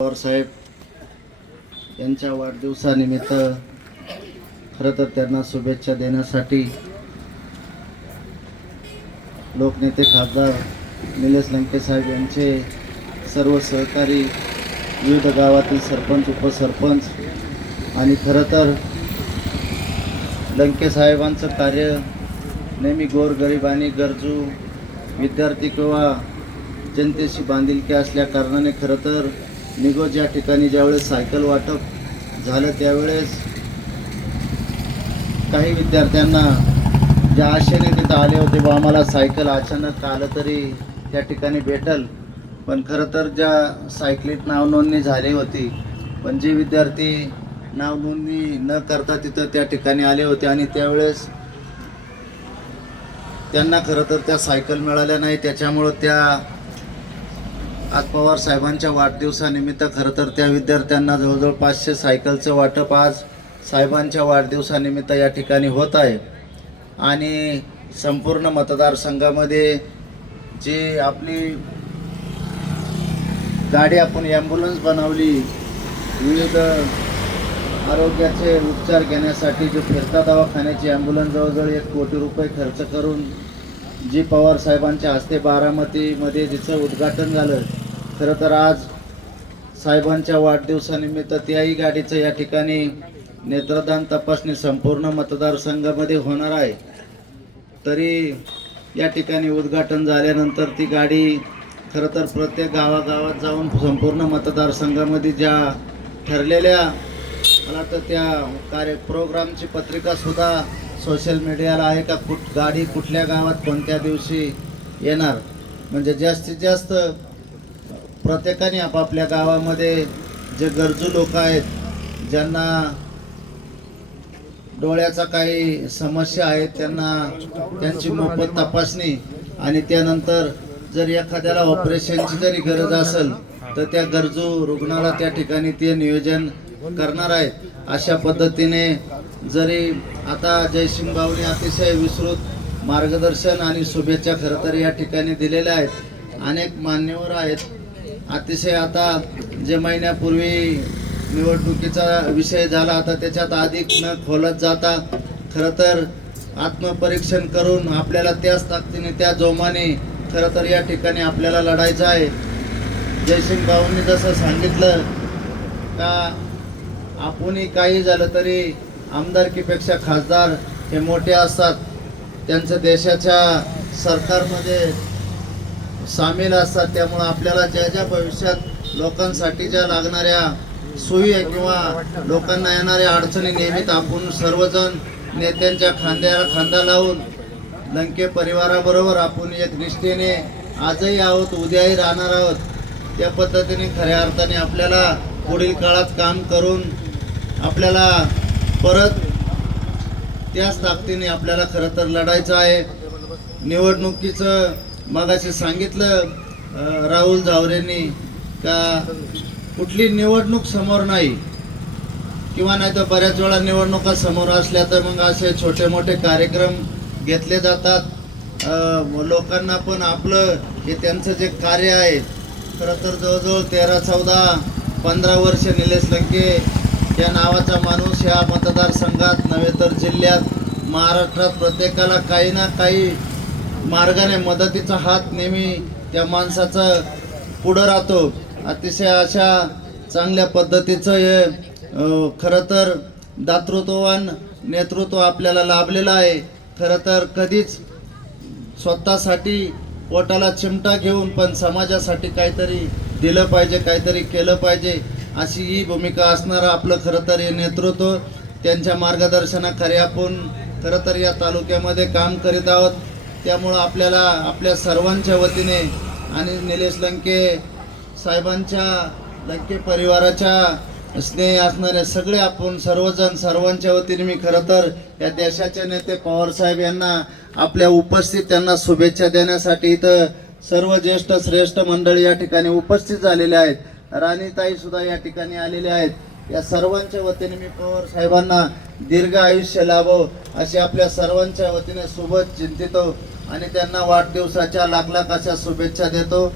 पवार साहेब यांच्या वाढदिवसानिमित्त खरं तर त्यांना शुभेच्छा देण्यासाठी लोकनेते खासदार निलेश लंके साहेब यांचे सर्व सहकारी, विविध गावातील सरपंच, उपसरपंच आणि खरं तर लंके साहेबांचं कार्य नेहमी गोरगरीब आणि गरजू विद्यार्थी किंवा जनतेशी बांधिलकी असल्या कारणाने खरं तर निगोज या ठिकाणी ज्यावेळेस सायकल वाटप झालं त्यावेळेस काही विद्यार्थ्यांना ज्या आशेने तिथं आले होते बा आम्हाला सायकल अचानक आलं तरी त्या ठिकाणी भेटल, पण खरं तर ज्या सायकलीत नाव नोंदणी झाली होती पण जे विद्यार्थी नाव नोंदणी न करता तिथं त्या ठिकाणी आले होते आणि त्यावेळेस त्यांना खरं तर त्या सायकल मिळाल्या नाही. त्याच्यामुळं त्या आज पवार साहेबांच्या वाढदिवसानिमित्त खरं तर त्या विद्यार्थ्यांना जवळजवळ 500 सायकलचं वाटप आज साहेबांच्या वाढदिवसानिमित्त या ठिकाणी होत आहे. आणि संपूर्ण मतदारसंघामध्ये जे आपली गाडी आपण ॲम्ब्युलन्स बनवली, विविध आरोग्याचे उपचार घेण्यासाठी जे फिरता दवाखान्याची ॲम्ब्युलन्स जवळजवळ 1 कोटी रुपये खर्च करून जी पवार साहेबांच्या हस्ते बारामतीमध्ये जिचं उद्घाटन झालं, खरं तर आज साहेबांच्या वाढदिवसानिमित्त त्याही गाडीचं या ठिकाणी नेत्रदान तपासणी संपूर्ण मतदारसंघामध्ये होणार आहे. तरी या ठिकाणी उद्घाटन झाल्यानंतर ती गाडी खरं तर प्रत्येक गावागावात जाऊन संपूर्ण मतदारसंघामध्ये ज्या ठरलेल्या मला तर त्या प्रोग्रामची पत्रिकासुद्धा सोशल मीडियाला आहे का गाडी कुठल्या गावात कोणत्या दिवशी येणार, म्हणजे जास्तीत जास्त प्रत्येकाने आपापल्या गावामध्ये जे गरजू लोक आहेत, ज्यांना डोळ्याचा काही समस्या आहेत, त्यांची मोफत तपासणी आणि त्यानंतर जर एखाद्याला ऑपरेशनची जरी गरज असेल तर त्या गरजू रुग्णाला त्या ठिकाणी ते नियोजन करणार आहेत. अशा पद्धतीने जरी आता जयसिंग भाऊने अतिशय विस्तृत मार्गदर्शन आणि शुभेच्छा खरं तर या ठिकाणी दिलेल्या आहेत. अनेक मान्यवर आहेत. अतिशय आता जे महिन्यापूर्वी निवडणुकीचा विषय झाला, आता त्याच्यात अधिक न खोलत जाता खरं तर आत्मपरीक्षण करून आपल्याला त्याच ताकदीने त्या जोमाने खरं तर या ठिकाणी आपल्याला लढायचं आहे. जयसिंग भाऊंनी जसं सांगितलं का आपणही काही झालं तरी आमदारकीपेक्षा खासदार हे मोठे असतात, त्यांचं देशाच्या सरकारमध्ये सामील असतात. त्यामुळं आपल्याला ज्या भविष्यात लोकांसाठी ज्या लागणाऱ्या सोयी किंवा लोकांना येणाऱ्या अडचणी नियमित आपण सर्वजण नेत्यांच्या खांद्याला खांदा लावून लंके परिवाराबरोबर आपण एक निष्ठेने आजही आहोत, उद्याही राहणार आहोत. त्या पद्धतीने खऱ्या अर्थाने आपल्याला पुढील काळात काम करून आपल्याला परत त्याच ताकदीने आपल्याला खरं तर लढायचं आहे. निवडणुकीचं मगाशी सांगितलं राहुल जावरेंनी का कुठली निवडणूक समोर नाही किंवा नाही तर बऱ्याच वेळा निवडणुका समोर असल्या तर मग असे छोटे मोठे कार्यक्रम घेतले जातात. लोकांना पण आपलं हे त्यांचं जे कार्य आहे खरं तर जवळजवळ 13, 14, 15 वर्ष निलेश लंके या नावाचा माणूस ह्या मतदारसंघात नव्हे तर जिल्ह्यात, महाराष्ट्रात प्रत्येकाला काही ना काही मार्गाने मदतीचा हात नेहमी त्या माणसाचा पुढं राहतो. अतिशय अशा चांगल्या पद्धतीचं हे खरं तर दातृत्ववान नेतृत्व आपल्याला लाभलेलं आहे. खरं तर कधीच स्वतःसाठी पोटाला चिमटा घेऊन पण समाजासाठी काहीतरी दिलं पाहिजे, काहीतरी केलं पाहिजे अशी ही भूमिका असणारं आपलं खरं तर हे नेतृत्व. त्यांच्या मार्गदर्शनाखाली आपण खरं तर या तालुक्यामध्ये काम करीत आहोत. त्यामुळं आपल्याला आपल्या सर्वांच्या वतीने आणि निलेश लंके साहेबांच्या, लंके परिवाराच्या स्नेह असणारे सगळे आपण सर्वजण सर्वांच्या वतीने मी खरं तर या देशाचे नेते पवार साहेब यांना आपल्या उपस्थित त्यांना शुभेच्छा देण्यासाठी इथं सर्व ज्येष्ठ श्रेष्ठ मंडळी या ठिकाणी उपस्थित झालेले आहेत. राणीताई सुद्धा या ठिकाणी आलेले आहेत. या सर्वांच्या वतीने मी पवार साहेबांना दीर्घ आयुष्य लाभो अशी आपल्या सर्वांच्या वतीने सोबत चिंतितो आणि त्यांना वाढदिवसाच्या लाख लाख अशा शुभेच्छा देतो.